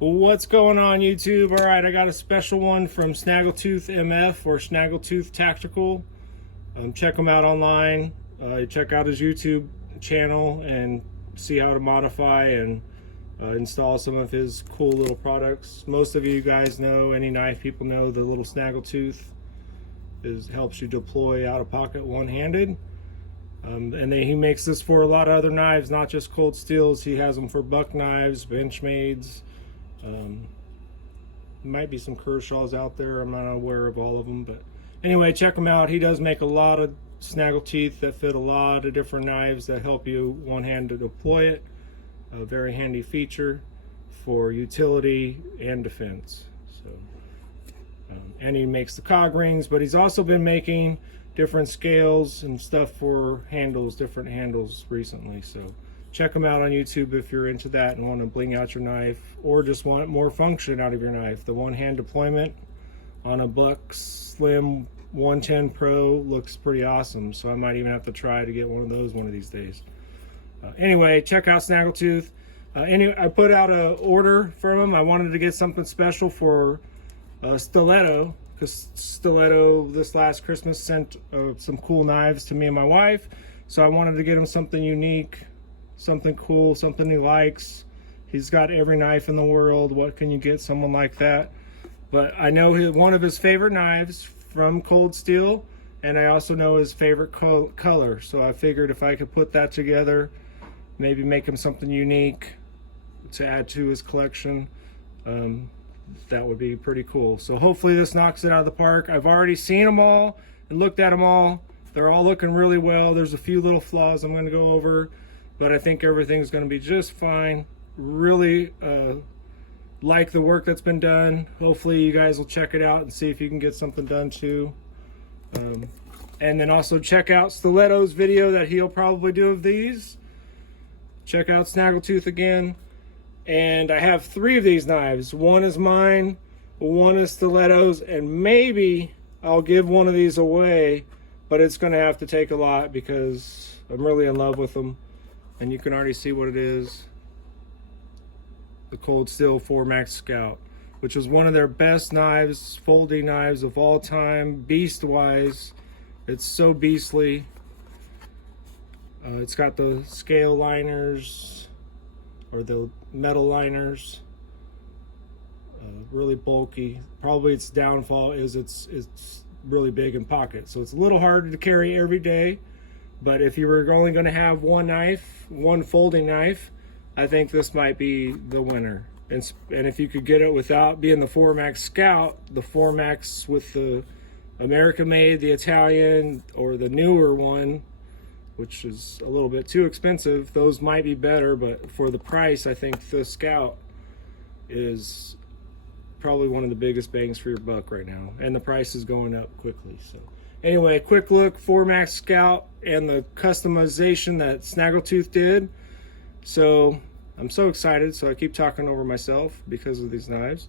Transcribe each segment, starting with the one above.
What's going on, YouTube? All right, I got a special one from Snaggletooth MF or Snaggletooth Tactical. Check him out online. Check out his YouTube channel and see how to modify and install some of his cool little products. Most of you guys know, any knife people know, the little Snaggletooth helps you deploy out of pocket one-handed. And then he makes this for a lot of other knives, not just cold steels. He has them for buck knives, Benchmades. Might be some Kershaws out there. I'm not aware of all of them, but anyway, check him out. He does make a lot of snaggle teeth that fit a lot of different knives that help you one hand to deploy it. A very handy feature for utility and defense. So, and he makes the cog rings, but he's also been making different scales and stuff for handles, different handles recently. So check them out on YouTube if you're into that and want to bling out your knife, or just want more function out of your knife. The one-hand deployment on a Buck Slim 110 Pro looks pretty awesome, so I might even have to try to get one of those one of these days. Anyway, check out Snaggletooth. I put out an order from him. I wanted to get something special for Stiletto, because Stiletto this last Christmas sent some cool knives to me and my wife, so I wanted to get him something unique, something cool, something he likes. He's got every knife in the world. What can you get someone like that? But I know one of his favorite knives from cold steel, and I also know his favorite color, so I figured if I could put that together, maybe make him something unique to add to his collection, that would be pretty cool. So hopefully this knocks it out of the park. I've already seen them all and looked at them all. They're all looking really well. There's a few little flaws I'm going to go over, but I think everything's going to be just fine. Really like the work that's been done. Hopefully you guys will check it out and see if you can get something done too. And then also check out Stiletto's video that he'll probably do of these. Check out Snaggletooth again. And I have 3 of these knives. One is mine, one is Stiletto's, and maybe I'll give one of these away, but it's going to have to take a lot because I'm really in love with them. And you can already see what it is. The Cold Steel 4 Max Scout, which was one of their best knives, folding knives of all time, beast-wise. It's so beastly. It's got the scale liners, or the metal liners, really bulky. Probably its downfall is it's really big in pocket, so it's a little harder to carry every day. But if you were only going to have one knife, one folding knife, I think this might be the winner. And if you could get it without being the 4 Max Scout, the 4 Max with the American made, the Italian, or the newer one, which is a little bit too expensive, those might be better, but for the price, I think the Scout is probably one of the biggest bangs for your buck right now, and the price is going up quickly. So anyway, quick look, 4 Max Scout and the customization that Snaggletooth did. So I'm so excited, so I keep talking over myself because of these knives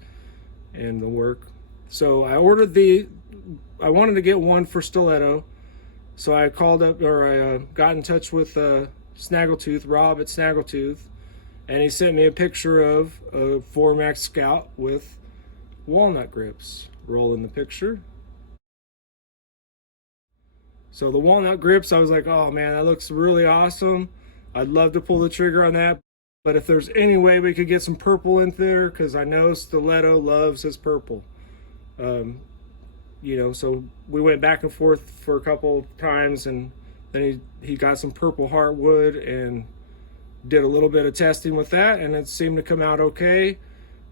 and the work. So I I wanted to get one for Stiletto. So I called up, or I got in touch with Snaggletooth, Rob at Snaggletooth, and he sent me a picture of a 4 Max Scout with walnut grips. Roll in the picture. So the walnut grips, I was like, oh man, that looks really awesome. I'd love to pull the trigger on that. But if there's any way we could get some purple in there, because I know Stiletto loves his purple. You know, so we went back and forth for a couple times, and then he got some purple heartwood and did a little bit of testing with that, and it seemed to come out okay.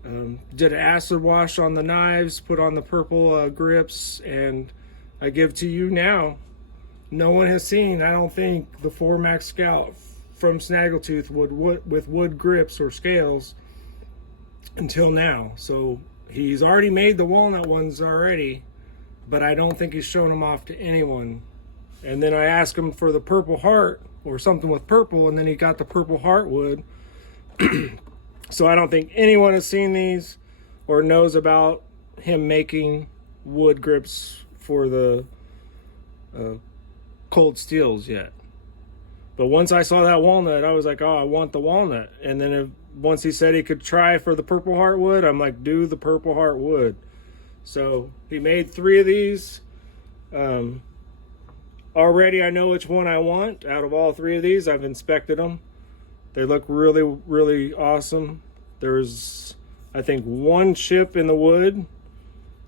Did an acid wash on the knives, put on the purple grips, and I give to you now. No one has seen, I don't think, the 4 Max Scout from Snaggletooth with wood grips or scales until now. So he's already made the walnut ones already, but I don't think he's shown them off to anyone. And then I asked him for the purple heart or something with purple, and then he got the purple heartwood. So I don't think anyone has seen these or knows about him making wood grips for the cold steels yet. But once I saw that walnut, I was like, oh, I want the walnut. And then once he said he could try for the purple heartwood, I'm like, do the purple heartwood. So he made 3 of these. Already I know which one I want out of all 3 of these. I've inspected them. They look really, really awesome. There's, I think, 1 chip in the wood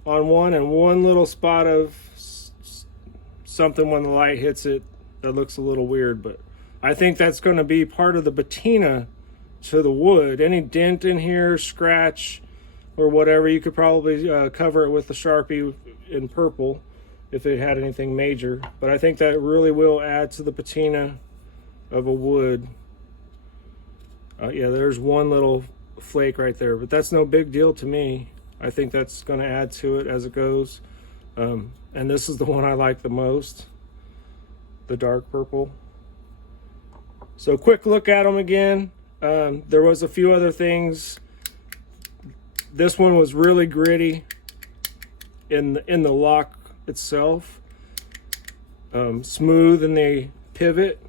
on one and 1 little spot of something when the light hits it that looks a little weird, but I think that's going to be part of the patina to the wood. Any dent in here, scratch, or whatever, you could probably cover it with the Sharpie in purple if it had anything major. But I think that really will add to the patina of a wood. Yeah, there's 1 little flake right there, but that's no big deal to me. I think that's going to add to it as it goes. And this is the one I like the most, the dark purple. So quick look at them again. There was a few other things. This one was really gritty in the lock itself. Smooth in the pivot.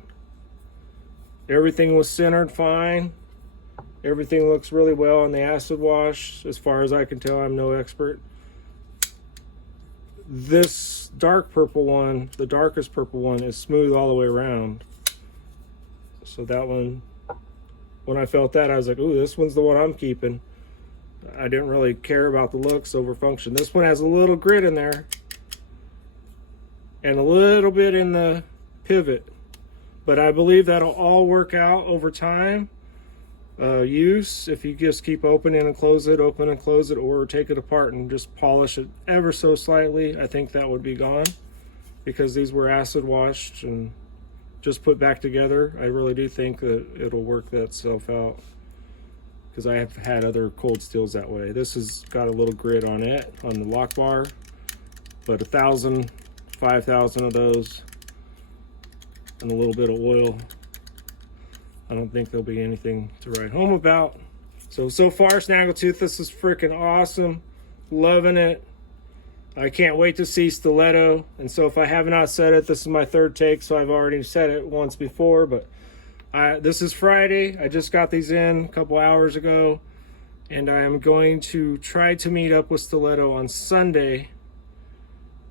Everything was centered fine. Everything looks really well on the acid wash. As far as I can tell, I'm no expert. This dark purple one, the darkest purple one, is smooth all the way around. So that one, when I felt that, I was like, ooh, this one's the one I'm keeping. I didn't really care about the looks over function. This one has a little grit in there and a little bit in the pivot, but I believe that'll all work out over time. Use, if you just keep opening and close it, open and close it, or take it apart and just polish it ever so slightly, I think that would be gone, because these were acid washed and just put back together. I really do think that it'll work that itself out, because I have had other cold steels that way. This has got a little grit on it, on the lock bar, but 1,000, 5,000 of those and a little bit of oil, I don't think there'll be anything to write home about. So far, Snaggletooth, this is freaking awesome. Loving it. I can't wait to see Stiletto. And so if I have not said it, this is my 3rd take, so I've already said it once before, but this is Friday. I just got these in a couple hours ago, and I am going to try to meet up with Stiletto on Sunday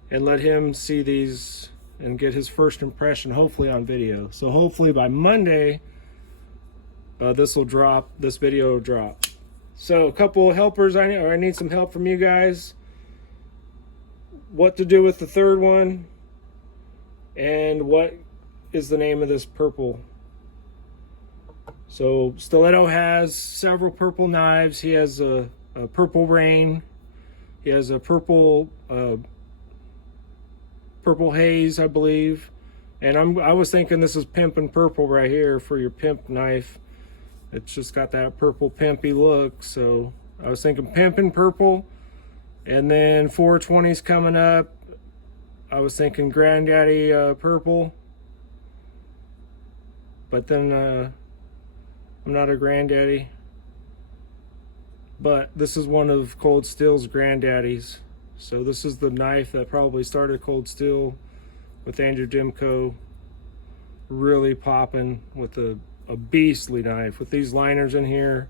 and let him see these and get his first impression, hopefully on video. So hopefully by Monday, this video will drop. So a couple of helpers, I need some help from you guys. What to do with the 3rd one, and what is the name of this purple. So Stiletto has several purple knives. He has a purple rain. He has a purple haze, I believe. And I was thinking this is pimpin' purple right here for your pimp knife. It's just got that purple pimpy look. So I was thinking pimpin' purple. And then 420's coming up. I was thinking Granddaddy purple. But then I'm not a granddaddy. But this is one of Cold Steel's granddaddies. So this is the knife that probably started Cold Steel with Andrew Dimko. Really popping with a beastly knife with these liners in here.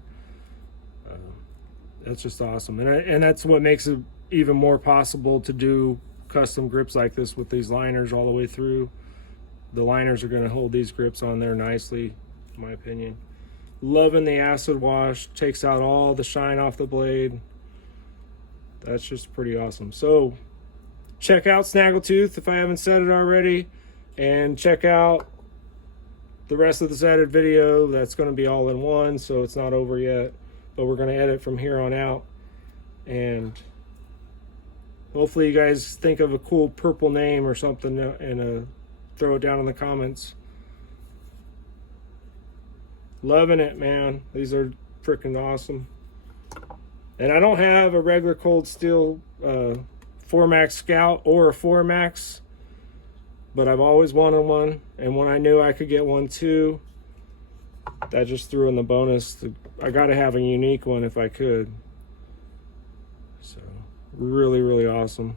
That's just awesome, and that's what makes it even more possible to do custom grips like this with these liners all the way through. The liners are going to hold these grips on there nicely, in my opinion. Loving the acid wash, takes out all the shine off the blade. That's just pretty awesome. So check out Snaggletooth if I haven't said it already, and check out the rest of this edit video. That's going to be all in one, so it's not over yet, but we're going to edit from here on out. And hopefully you guys think of a cool purple name or something and throw it down in the comments. Loving it, man. These are freaking awesome. And I don't have a regular Cold Steel 4MAX Scout or a 4MAX, but I've always wanted one, and when I knew I could get one too, that just threw in the bonus. I gotta have a unique one if I could. So really, really awesome.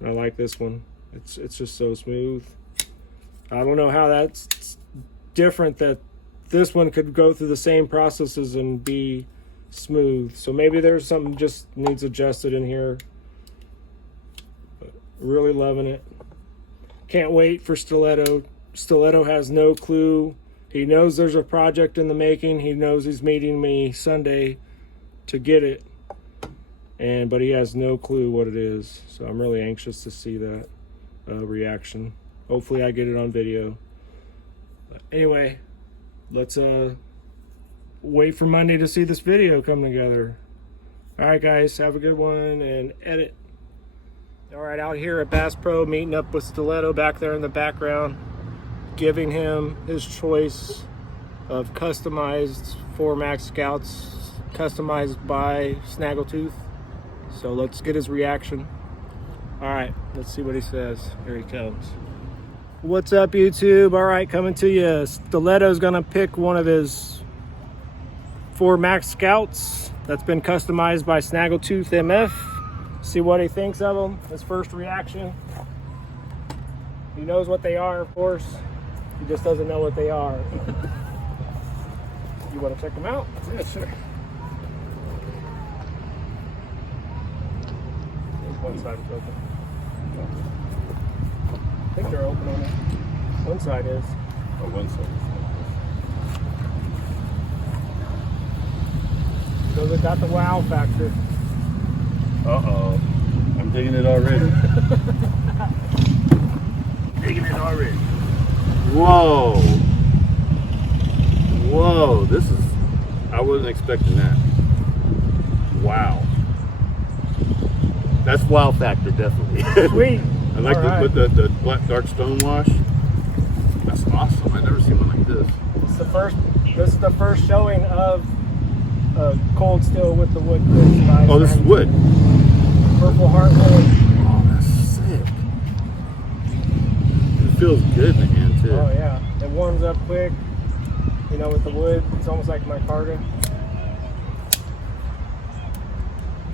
And I like this one. It's just so smooth. I don't know how that's different that this one could go through the same processes and be smooth. So maybe there's something just needs adjusted in here. But really loving it. Can't wait for Stiletto. Stiletto has no clue. He knows there's a project in the making. He knows he's meeting me Sunday to get it. But he has no clue what it is. So I'm really anxious to see that reaction. Hopefully I get it on video. But anyway, let's wait for Monday to see this video come together. All right, guys, have a good one and edit. All right, out here at Bass Pro, meeting up with Stiletto back there in the background, giving him his choice of customized 4MAX Scouts, customized by Snaggletooth. So let's get his reaction. All right, let's see what he says. Here he comes. What's up, YouTube? All right, coming to you. Stiletto's gonna pick one of his 4MAX Scouts that's been customized by Snaggletooth MF. See what he thinks of them. His first reaction. He knows what they are, of course. He just doesn't know what they are. You want to check them out? Yeah, sure. One side is open. I think they're open on it. One side is. Oh, one side is. So they got the wow factor. Uh-oh. I'm digging it already. Digging it already. Whoa. Whoa, this is, I wasn't expecting that. Wow. That's wow factor, definitely. Sweet. I like All right. the black dark stone wash. That's awesome. I've never seen one like this. This is the first showing of cold steel with the wood. Oh, this is wood. Purple heart wood. Oh, that's sick. It feels good in the hand too. Oh yeah, it warms up quick. You know, with the wood, it's almost like my cardigan.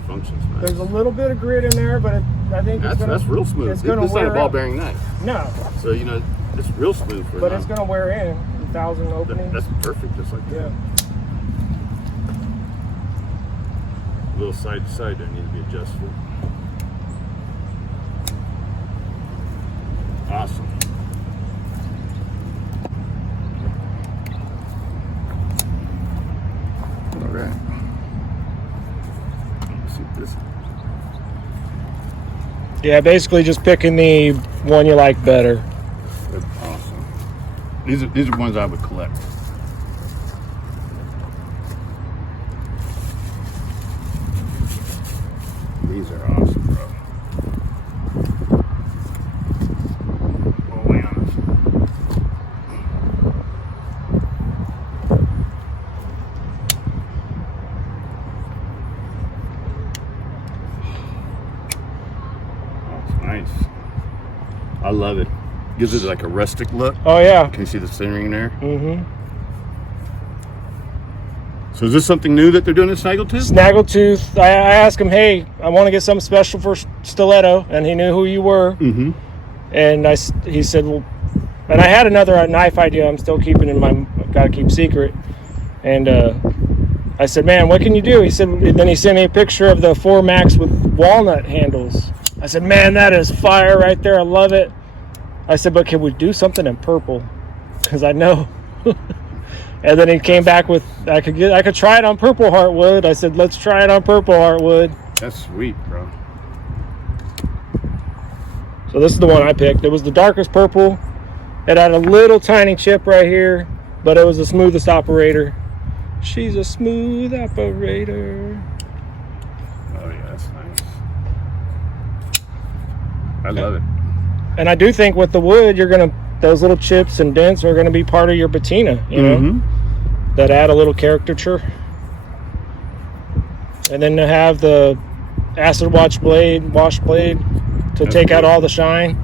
Functions nice. There's a little bit of grit in there, but I think that's real smooth. It's gonna It's not a wear ball out. bearing knife. No. So you know, it's real smooth for But now. it's gonna wear in 1,000 openings. That's perfect, just like that. Yeah. A little side to side there need to be adjusted. Awesome. All right. Let's see this. Yeah, basically just picking the one you like better. That's awesome. These are ones I would collect. These are awesome, bro. Oh, way on this. Oh, it's nice. I love it. Gives it like a rustic look. Oh yeah. Can you see the centering there? Mm-hmm. So is this something new that they're doing at Snaggletooth? Snaggletooth. I asked him, hey, I want to get something special for Stiletto, and he knew who you were. Mm-hmm. And he said, well, and I had another knife idea. I'm still keeping in my, gotta keep secret. And I said, man, what can you do? He said, then he sent me a picture of the 4MAX with walnut handles. I said, man, that is fire right there. I love it. I said, but can we do something in purple? Because I know. And then he came back with, I could try it on purple heartwood. I said, let's try it on purple heartwood. That's sweet, bro. So this is the one I picked. It was the darkest purple. It had a little tiny chip right here, but it was the smoothest operator. She's a smooth operator. Oh yeah, that's nice. I love it. And I do think with the wood, those little chips and dents are gonna be part of your patina, you know, that add a little caricature. And then to have the acid wash blade to take out all the shine.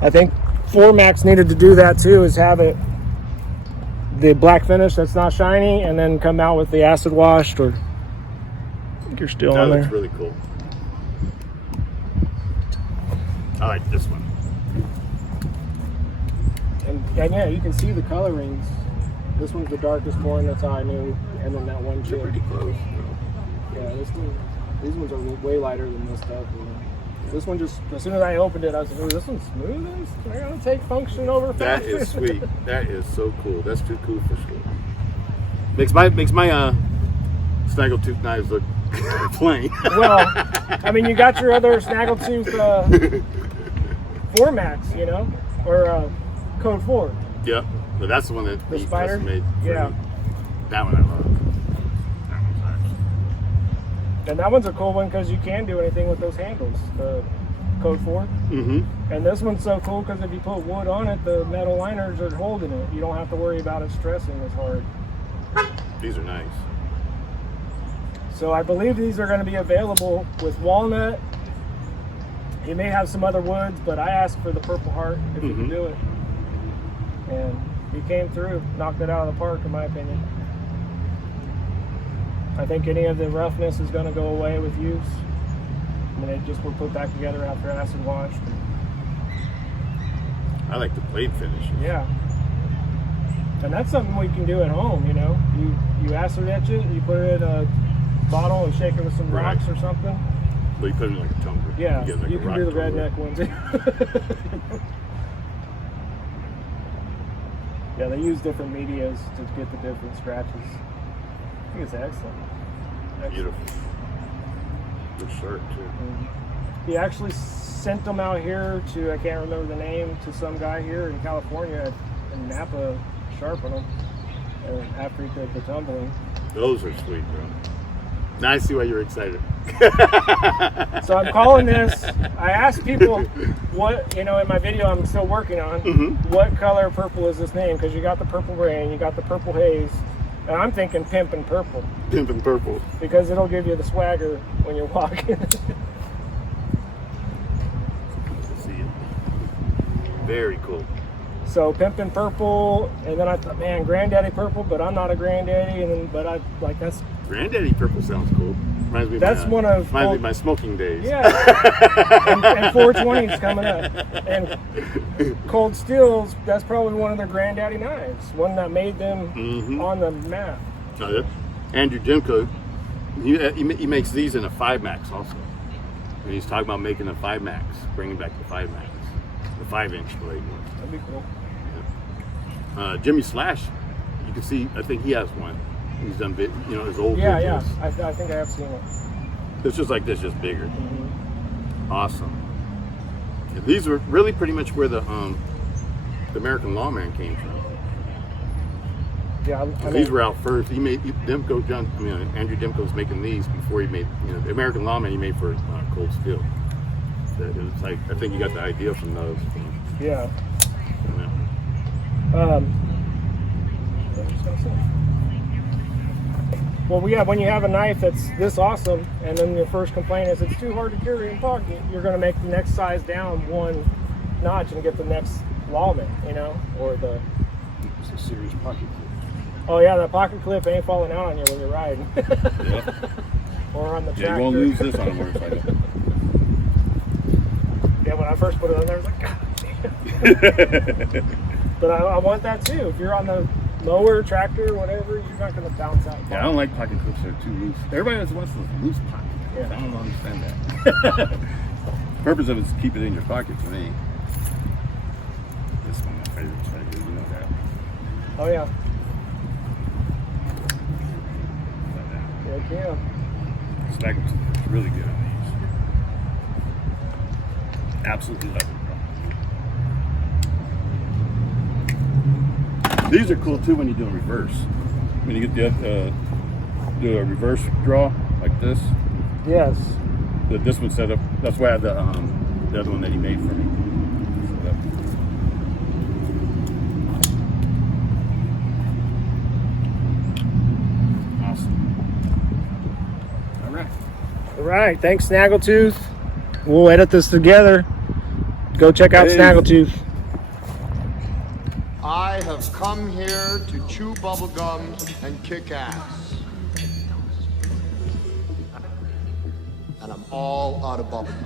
I think 4MAX needed to do that too, is have it the black finish that's not shiny, and then come out with the acid washed. Or I think you're still on That there. looks really cool. I like this one. And yeah, you can see the colorings. This one's the darkest one, that's how I knew. And then that one They're chip. pretty close. Yeah, these ones are way lighter than this stuff. This one just, as soon as I opened it, I was like, oh, this one's smoothest? I gotta take function over That faster. is sweet. That is so cool. That's too cool for school. Makes my Snaggletooth knives look plain. Well, I mean, you got your other Snaggletooth formats, you know, or Code 4. Yep. But that's the one that The he spider? custom made. Yeah. That one I love. That one's nice. And that one's a cool one because you can do anything with those handles, the Code 4. Mm-hmm. And this one's so cool because if you put wood on it, the metal liners are holding it. You don't have to worry about it stressing as hard. These are nice. So I believe these are going to be available with walnut. You may have some other woods, but I asked for the Purple Heart if you can do it. And he came through, knocked it out of the park, in my opinion. I think any of the roughness is going to go away with use. I mean, it just will put back together after acid wash. I like the blade finish. Yeah. And that's something we can do at home, you know. You acid etch it, you put it in a bottle and shake it with some rocks or something. But you put it in like a tumbler. Yeah, get like you a can rock do the tumbler. redneck ones. Yeah, they use different medias to get the different scratches. I think it's excellent. Beautiful. Good shirt too. He actually sent them out here to, I can't remember the name, to some guy here in California in Napa, sharpen them after he did the tumbling. Those are sweet, bro. Now I see why you're excited. So I'm calling this, I asked people what, you know, in my video I'm still working on, what color purple is this name? Because you got the purple rain, you got the purple haze, and I'm thinking pimpin' purple. Pimpin' purple. Because it'll give you the swagger when you're walking. See it. Very cool. So pimpin' purple, and then I thought, man, granddaddy purple, but I'm not a granddaddy, and then, but I like that's. Granddaddy purple sounds cool. Reminds me of That's one of reminds me of my smoking days. Yeah. and 420 is coming up, and Cold Steel's, that's probably one of their granddaddy knives, one that made them on the map. Oh, yeah. Andrew Dimko, he makes these in a 5 max also. And he's talking about making a 5 max, bringing back the 5 max, the 5-inch blade one. That'd be cool. Jimmy Slash, you can see, I think he has one. He's done, you know, his old Yeah, videos. yeah. I think I have seen it. It's just like this, just bigger. Awesome. Yeah, these were really pretty much where the American Lawman came from. Yeah, I mean, These were out first. He made Andrew Dimko was making these before he made, you know, the American Lawman he made for Cold Steel. It was like, I think he got the idea from those. yeah. Yeah. What was I gonna say? Well, yeah, when you have a knife that's this awesome, and then your first complaint is it's too hard to carry in pocket, you're going to make the next size down one notch and get the next Lawman, you know, or the. It's a serious pocket clip. Oh yeah, that pocket clip ain't falling out on you when you're riding. Yeah. Or on the tractor. Yeah, you won't lose this on a motorcycle. Yeah, when I first put it on there, I was like, God damn. But I want that too. If you're on the mower, tractor, whatever, you're not going to bounce out. Yeah, I don't like pocket clips that are too loose. Everybody wants those loose pocket clips. Yeah. I don't understand that. The purpose of it is to keep it in your pocket for me. This one, my favorite striker, you know that. Oh yeah. Like that. Heck yeah. Snaggletooth is really good on these. Absolutely love it, bro. These are cool too when you do a reverse. When you get the do a reverse draw like this. Yes. This one set up. That's why I have the other one that he made for me. Awesome. All right. All right. Thanks, Snaggletooth. We'll edit this together. Go check out Hey. Snaggletooth. I have come here to chew bubblegum and kick ass. And I'm all out of bubblegum.